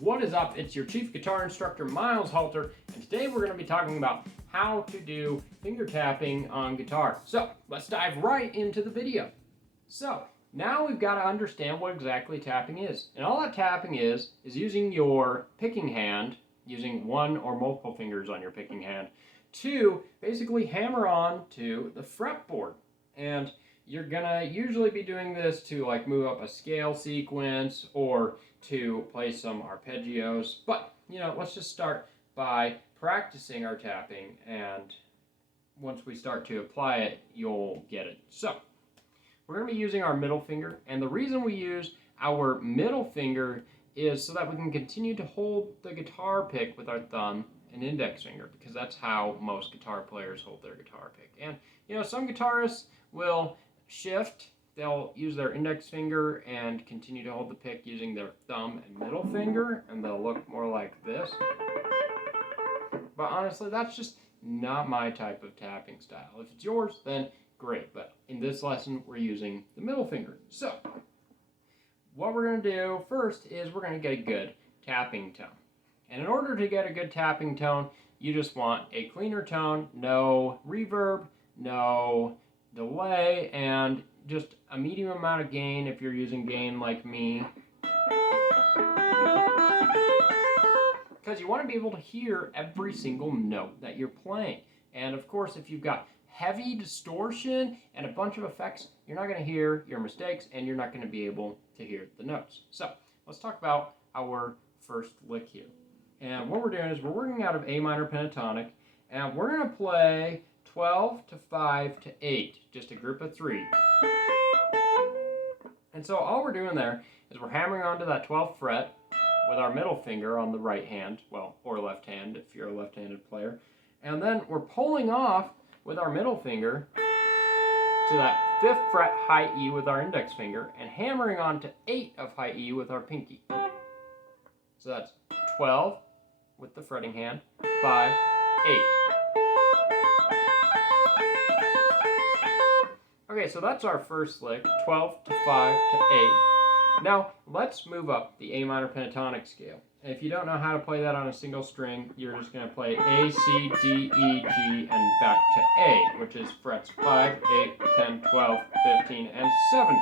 What is up? It's your chief guitar instructor, Miles Halter, and today we're going to be talking about how to do finger tapping on guitar. So let's dive right into the video. So now we've got to understand what exactly tapping is. And all that tapping is using your picking hand, using one or multiple fingers on your picking hand, to basically hammer on to the fretboard. And you're gonna usually be doing this to like move up a scale sequence or to play some arpeggios. But let's just start by practicing our tapping, and once we start to apply it, you'll get it. So we're gonna be using our middle finger, and the reason we use our middle finger is so that we can continue to hold the guitar pick with our thumb and index finger, because that's how most guitar players hold their guitar pick. And some guitarists will shift. They'll use their index finger and continue to hold the pick using their thumb and middle finger, and they'll look more like this. But honestly, that's just not my type of tapping style. If it's yours, then great. But in this lesson, we're using the middle finger. So what we're going to do first is we're going to get a good tapping tone. And in order to get a good tapping tone, you just want a cleaner tone, no reverb, no delay, and just a medium amount of gain if you're using gain like me. Because you want to be able to hear every single note that you're playing. And of course, if you've got heavy distortion and a bunch of effects, you're not going to hear your mistakes and you're not going to be able to hear the notes. So let's talk about our first lick here. And what we're doing is we're working out of A minor pentatonic, and we're going to play 12 to 5 to 8, just a group of 3. And so all we're doing there is we're hammering onto that 12th fret with our middle finger on the right hand, well, or left hand if you're a left-handed player. And then we're pulling off with our middle finger to that 5th fret high E with our index finger, and hammering on to 8 of high E with our pinky. So that's 12 with the fretting hand, 5, 8. Okay, so that's our first lick, 12 to 5 to 8. Now, let's move up the A minor pentatonic scale. And if you don't know how to play that on a single string, you're just going to play A, C, D, E, G, and back to A, which is frets 5, 8, 10, 12, 15, and 17.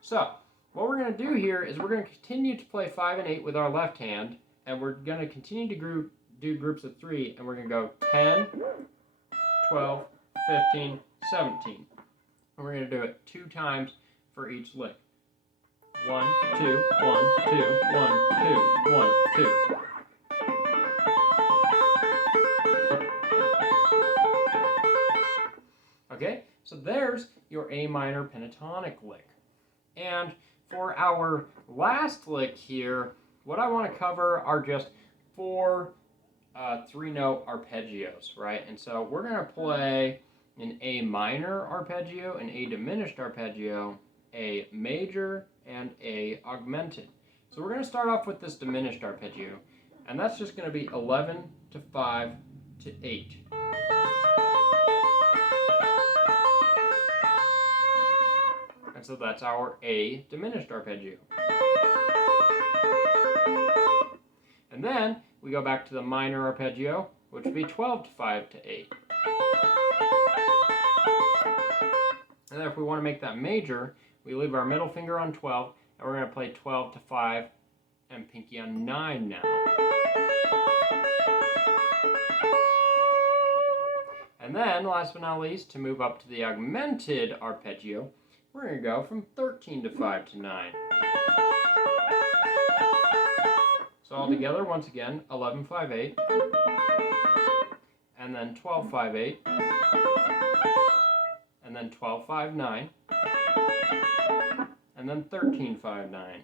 So what we're going to do here is we're going to continue to play 5 and 8 with our left hand, and we're going to continue to do groups of 3, and we're going to go 10, 12, 15, 17. And we're going to do it 2 times for each lick. 1, 2, 1, 2, 1, 2, 1, 2. Okay, so there's your A minor pentatonic lick. And for our last lick here, what I want to cover are just 4 3-note arpeggios, right? And so we're going to play an A minor arpeggio, an A diminished arpeggio, a major, and a augmented. So we're going to start off with this diminished arpeggio, and that's just going to be 11 to 5 to 8. And so that's our A diminished arpeggio. And then we go back to the minor arpeggio, which would be 12 to 5 to 8. And then if we want to make that major, we leave our middle finger on 12, and we're going to play 12 to 5 and pinky on 9 now. And then, last but not least, to move up to the augmented arpeggio, we're going to go from 13 to 5 to 9. So all together, once again, 11, 5, 8, and then 12, 5, 8, and then 12, 5, 9, and then 13, 5, 9.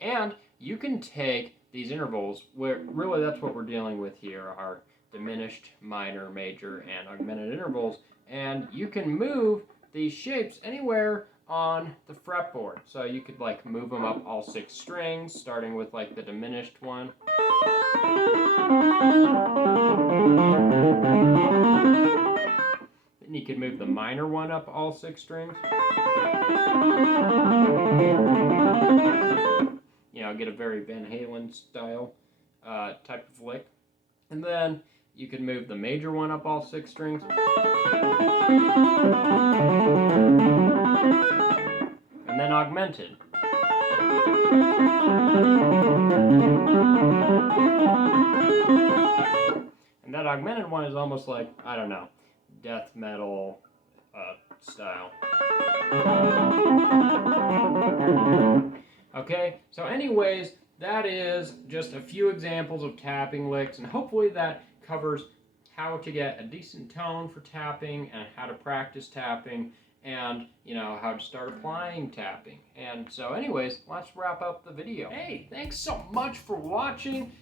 And you can take these intervals, where really that's what we're dealing with here, our diminished, minor, major, and augmented intervals, and you can move these shapes anywhere on the fretboard. So you could like move them up all 6 strings, starting with like the diminished one. Then you could move the minor one up all 6 strings. get a very Van Halen style type of lick. And then you can move the major one up all 6 strings. And then augmented. And that augmented one is almost like, I don't know, death metal style. Okay, so anyways, that is just a few examples of tapping licks, and hopefully that covers how to get a decent tone for tapping and how to practice tapping and how to start applying tapping. And so anyways, let's wrap up the video. Hey, thanks so much for watching.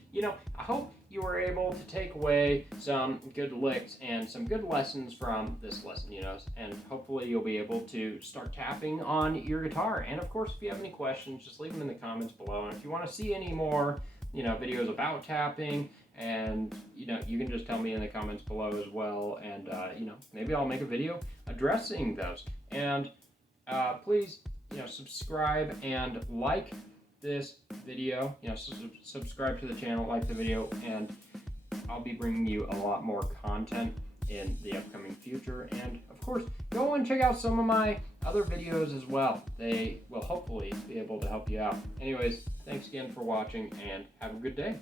I hope you were able to take away some good licks and some good lessons from this lesson, and hopefully you'll be able to start tapping on your guitar. And of course, if you have any questions, just leave them in the comments below. And if you want to see any more videos about tapping, and you can just tell me in the comments below as well, and maybe I'll make a video addressing those. And please subscribe and like this video, subscribe to the channel, like the video, and I'll be bringing you a lot more content in the upcoming future. And of course, go and check out some of my other videos as well. They will hopefully be able to help you out. Anyways, thanks again for watching, and have a good day.